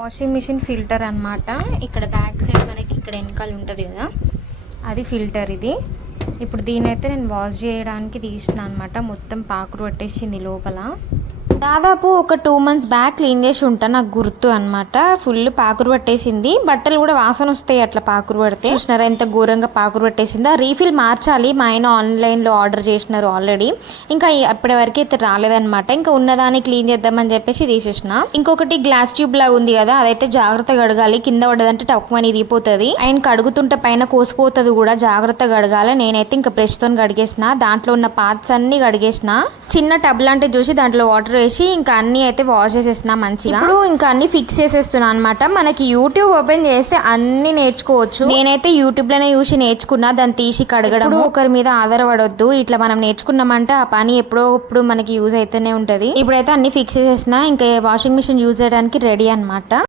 Washing machine filter అన్నమాట. ఇక్కడ back side మనకి ఇక్కడ వెనకాల ఉంటుంది కదా, అది ఫిల్టర్. ఇది ఇప్పుడు దీనైతే నేను వాష్ చేయడానికి తీసిన అనమాట. మొత్తం పాకురు పట్టేసింది లోపల. దాదాపు ఒక 2 months బ్యాక్ క్లీన్ చేసి ఉంటా, నాకు గుర్తు అనమాట. ఫుల్ పాకురు పట్టేసింది, బట్టలు కూడా వాసన వస్తాయి అట్లా పాకురు పడితే. చూసినారా ఎంత ఘోరంగా పాకురు పట్టేసిందా. రీఫిల్ మార్చాలి, మా ఆయన ఆన్లైన్లో ఆర్డర్ చేసినారు ఆల్రెడీ. ఇంకా ఇప్పటి వరకు అయితే రాలేదనమాట. ఇంకా ఉన్నదాన్ని క్లీన్ చేద్దామని చెప్పేసి తీసేసిన. ఇంకొకటి గ్లాస్ ట్యూబ్ లాగా ఉంది కదా, అదైతే జాగ్రత్తగా కడగాలి. కింద పడ్డదంటే టక్కుమని ఇరిగిపోతుంది. ఆయన కడుగుతుంటే పైన కోసిపోతుంది కూడా, జాగ్రత్తగా కడగాలి. నేనైతే ఇంకా బ్రష్ తో కడిగేసిన, దాంట్లో ఉన్న పార్ట్స్ అన్ని కడిగేసిన. చిన్న టబ్ లాంటివి చూసి దాంట్లో వాటర్ వేసి ఇంకా అన్ని అయితే వాష్ చేసేసిన మంచిగా. ఇప్పుడు ఇంకా అన్ని ఫిక్స్ చేసేస్తున్నా అనమాట. మనకి యూట్యూబ్ ఓపెన్ చేస్తే అన్ని నేర్చుకోవచ్చు. నేనైతే యూట్యూబ్ లోనే చూసి నేర్చుకున్నా, దాన్ని తీసి కడగడం. ఒకరి మీద ఆధారపడొద్దు. ఇట్లా మనం నేర్చుకున్నామంటే ఆ పని ఎప్పుడో మనకి యూజ్ అయితేనే ఉంటది. ఇప్పుడైతే అన్ని ఫిక్స్ చేసేసిన, ఇంకా వాషింగ్ మిషన్ యూజ్ చేయడానికి రెడీ అనమాట.